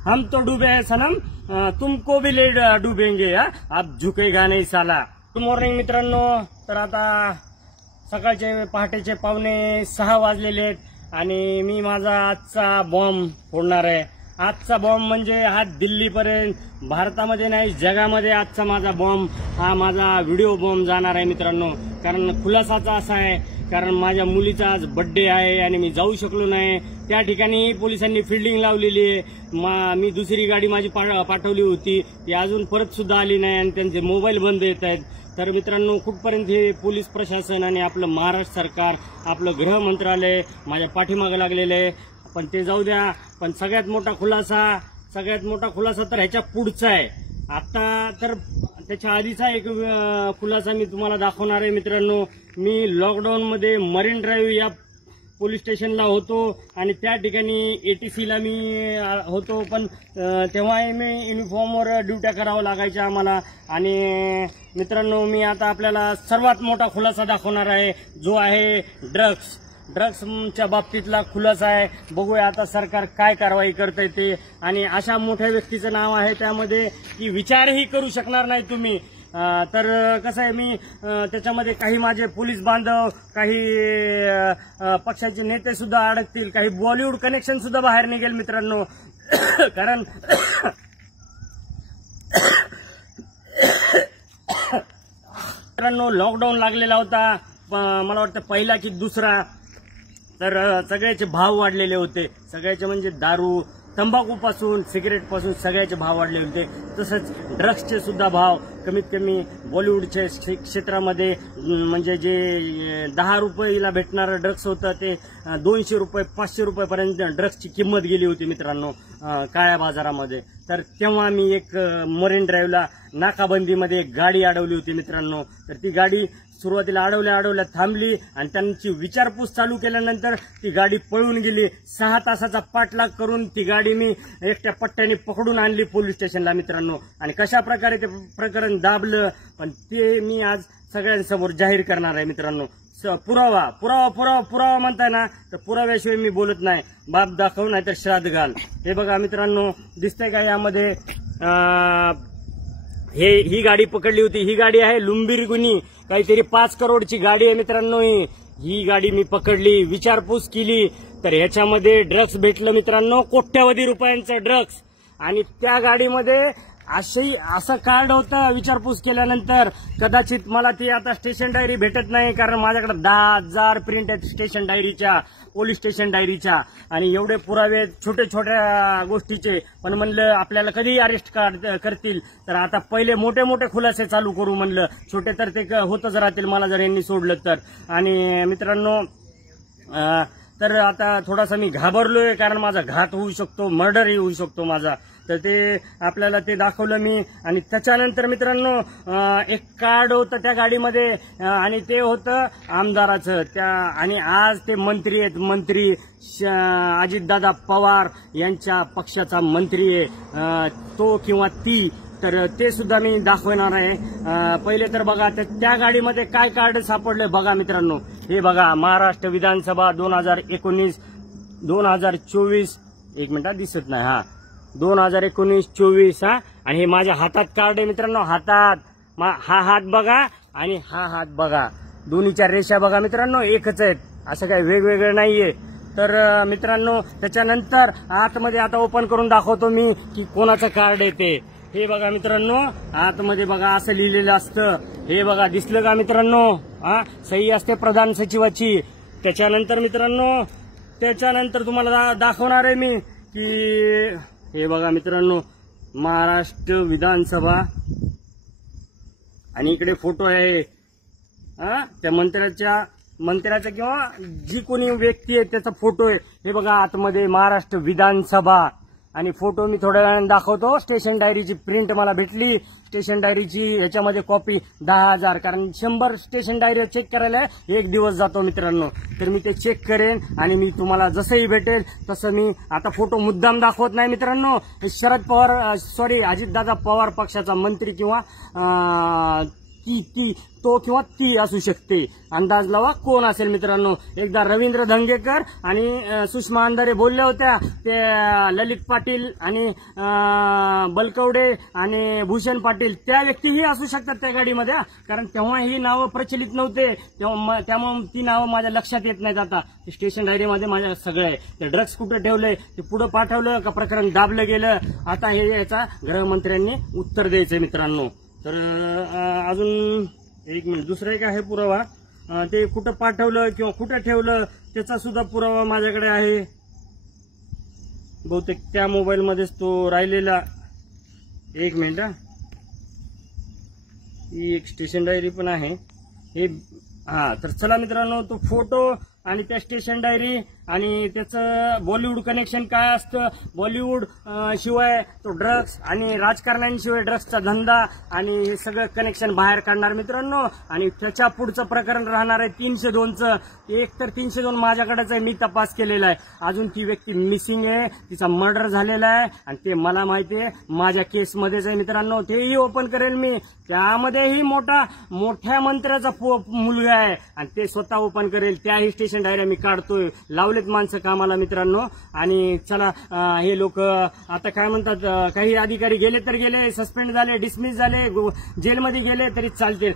हम तो डूबे हैं सनम, तुमको भी ले डुबेंगे, अब झुकेगा नाही साला। गुड मॉर्निंग मित्रांनो, तर आता सकाळचे पहाटेचे 5:45 वाजलेले आहेत आणि मी माझा आजचा बॉम्ब फोडणार आहे। आजचा बॉम्ब म्हणजे हा दिल्लीपर्यंत, भारतामध्ये नाही जगामध्ये आजचा माझा बॉम्ब, हा माझा व्हिडिओ बॉम्ब जाणार आहे मित्रांनो। कारण खुलासाचा असा आहे, कारण माझ्या मुलीचा आज बर्थडे आहे आणि मी जाऊ शकलो नाही। त्या ठिकाणी पोलिसांनी फिल्डिंग लावलेली आहे। मी दुसरी गाडी माझी पाठवली होती, ती अजून परत सुद्धा आली नाही आणि त्यांचे मोबाईल बंद येत आहेत। तर मित्रांनो, कुठपर्यंत हे पोलीस प्रशासन आणि आपलं महाराष्ट्र सरकार, आपलं गृह मंत्रालय माझ्या पाठीमागे लागलेलं आहे। पण ते जाऊ द्या, पण सगळ्यात मोठा खुलासा तर ह्याच्या पुढचा आहे। आता तर त्याच्या आधीचा एक खुलासा मी तुम्हाला दाखवणार आहे मित्रांनो। मी लॉकडाऊन मध्ये मरीन ड्राईव्ह या पोलीस स्टेशनला होतो आणि त्या ठिकाणी एटीसीला मी होतो, पण तेव्हा मी युनिफॉर्मवर ड्युट्या करावं लागायच्या आम्हाला। आणि मित्रांनो, मी आता आपल्याला सर्वात मोठा खुलासा दाखवणार आहे, जो आहे ड्रग्सच्या बाबतीतला खुलासा आहे। बघूया आता सरकार काय कारवाई करतंय ते। आणि अशा मोठ्या व्यक्तीचं नाव आहे त्यामध्ये की विचारही करू शकणार नाही तुम्ही। तर कसं आहे, मी त्याच्यामध्ये काही माझे पोलीस बांधव, काही पक्षाचे नेते सुद्धा अडकतील, काही बॉलिवूड कनेक्शन सुद्धा बाहेर निघेल मित्रांनो। कारण मित्रांनो, लॉकडाऊन लागलेला होता, मला वाटतं पहिला की दुसरा। तर सगळ्याचे भाव वाढलेले होते, सगळ्याचे म्हणजे दारू, तंबाखूपासून सिगरेटपासून सगळ्याचे भाव वाढले होते। तसंच ड्रग्सचे सुद्धा भाव कमीत कमी बॉलिवूडच्या क्षेत्रामध्ये म्हणजे जे 10 रुपयाला भेटणारं ड्रग्स होतं ते 200 रुपये 500 रुपयापर्यंत ड्रग्सची किंमत गेली होती मित्रांनो काळ्या बाजारामध्ये। तर तेव्हा मी एक मरीन ड्राईव्हला नाकाबंदीमध्ये एक गाडी अडवली होती मित्रांनो। तर ती गाडी सुरुवातीला अडवल्या थांबली आणि त्यांची विचारपूस चालू केल्यानंतर ती गाडी पळून गेली। 6 तासाचा पाठलाग करून ती गाडी मी एकट्या पट्ट्याने पकडून आणली पोलीस स्टेशनला मित्रांनो। आणि कशा प्रकारे ते प्रकरण दाबलं, पण ते मी आज सगळ्यांसमोर जाहीर करणार आहे मित्रांनो। पुरावा म्हणताय ना, तर पुराव्याशिवाय मी बोलत नाही। बाप दाखव नाही तर श्राद्ध घाल। हे बघा मित्रांनो, दिसतंय का यामध्ये ही गाडी पकडली होती। ही गाडी आहे लुंबिरगिनी, काहीतरी 5 करोडची गाडी आहे मित्रांनो। ही गाडी मी पकडली, विचारपूस केली, तर ह्याच्यामध्ये ड्रग्स भेटलं मित्रांनो, कोट्यवधी रुपयांचं ड्रग्स। आणि त्या गाडीमध्ये असं कार्ड होतं, विचारपूस केल्यानंतर कदाचित मला ती आता स्टेशन डायरी भेटत नाही, कारण माझ्याकडे 10,000 प्रिंट आहेत स्टेशन डायरीच्या, पोलीस स्टेशन डायरीच्या। आणि एवढे पुरावे छोट्या गोष्टीचे, पण म्हणलं आपल्याला कधी अरेस्ट करतील, तर आता पहिले मोठे खुलासे चालू करू म्हणलं, छोटे तर ते होतच राहतील मला जर यांनी सोडलं तर। आणि मित्रांनो, तर आता थोडासा मी घाबरलोय, कारण माझा घात होऊ शकतो, मर्डरही होऊ शकतो माझा। तर ते आपल्याला ते दाखवलं मी। आणि त्याच्यानंतर मित्रांनो, एक कार्ड होतं त्या गाडीमध्ये आणि ते होतं आमदाराचं आणि आज ते मंत्री आहेत, मंत्री अजितदादा पवार यांच्या पक्षाचा मंत्री आहे तो किंवा ती। तर ते सुद्धा मी दाखवणार आहे। पहिले तर बघा त्या गाडीमध्ये काय कार्ड सापडले बघा मित्रांनो। हे बघा, महाराष्ट्र विधानसभा 2019-2024, एक मिनिटात दिसत नाही, 2019-24 आणि हे माझ्या हातात कार्ड आहे मित्रांनो। हातात हा हात बघा आणि हा हात बघा, दोन्हीच्या रेषा बघा मित्रांनो एकच आहेत, असं काही वेगवेगळं नाहीये। तर मित्रांनो, त्याच्यानंतर आतमध्ये आता ओपन करून दाखवतो मी की कोणाचं कार्ड आहे ते। हे बघा मित्रांनो, आतमध्ये बघा असं लिहिलेलं असतं। हे बघा, दिसलं का मित्रांनो? सही असते प्रधान सचिवाची। त्याच्यानंतर मित्रांनो, तुम्हाला दाखवणार आहे मी की हे बघा मित्रांनो, महाराष्ट्र विधानसभा आणि इकडे फोटो आहे त्या मंत्र्याचा किंवा जी कोणी व्यक्ती आहे त्याचा फोटो आहे। हे बघा आतमध्ये महाराष्ट्र विधानसभा आणि फोटो मी थोड्या वेळाने दाखवतो। स्टेशन डायरीची प्रिंट मला भेटली, स्टेशन डायरीची ह्याच्यामध्ये कॉपी 10,000, कारण 100 स्टेशन डायरी चेक करायला 1 दिवस जातो मित्रांनो। तर मी ते चेक करेन आणि मी तुम्हाला जसंही भेटेल तसं मी आता फोटो मुद्दाम दाखवत नाही मित्रांनो। अजितदादा पवार पक्षाचा मंत्री किंवा ती तो किंवा ती असू शकते. अंदाज लावा कोण असेल मित्रांनो. एकदा रवींद्र धंगेकर आणि सुषमा अंधारे बोलल्या होत्या, ते ललित पाटील आणि बलकवडे आणि भूषण पाटील त्या व्यक्तीही असू शकतात त्या गाडीमध्ये, कारण तेव्हा ही नावं प्रचलित नव्हते, त्यामुळे ती नावं माझ्या लक्षात येत नाहीत. आता स्टेशन डायरीमध्ये माझ्या सगळं आहे. ते ड्रग्स कुठे ठेवलंय, ते पुढे पाठवलं का प्रकरण दाबलं गेलं, आता हे याचा गृहमंत्र्यांनी उत्तर द्यायचंय मित्रांनो. तर अजून एक मिनिट, दुसरा एक आहे पुरावा, ते कुठं पाठवलं किंवा कुठं ठेवलं त्याचा सुद्धा पुरावा माझ्याकडे आहे. बहुतेक त्या मोबाईलमध्येच तो राहिलेला. एक मिनिट, ही एक स्टेशन डायरी पण आहे हे. तर चला मित्रांनो, तो फोटो आणि त्या स्टेशन डायरी आणि त्याचं बॉलिवूड कनेक्शन काय असतं, बॉलिवूड शिवाय तो ड्रग्स आणि राजकारण्यांशिवाय ड्रग्सचा धंदा आणि हे सगळं कनेक्शन बाहेर काढणार मित्रांनो. आणि त्याच्या पुढचं प्रकरण राहणार आहे 302चं. एक तर 302 माझ्याकडेच आहे, मी तपास केलेला आहे. अजून ती व्यक्ती मिसिंग आहे, तिचा मर्डर झालेला आहे आणि ते मला माहिती आहे, माझ्या केसमध्येच आहे मित्रांनो. तेही ओपन करेल मी. त्यामध्येही मोठ्या मंत्र्याचा मुलगा आहे आणि ते स्वतः ओपन करेल. त्याही स्टेशन डायऱ्या मी काढतोय, लावलेत माणसं कामाला मित्रांनो. आणि चला, हे लोक आता काय म्हणतात, काही अधिकारी गेले तर गेले, सस्पेंड झाले, डिसमिस झाले, जेलमध्ये गेले तरी चालतील.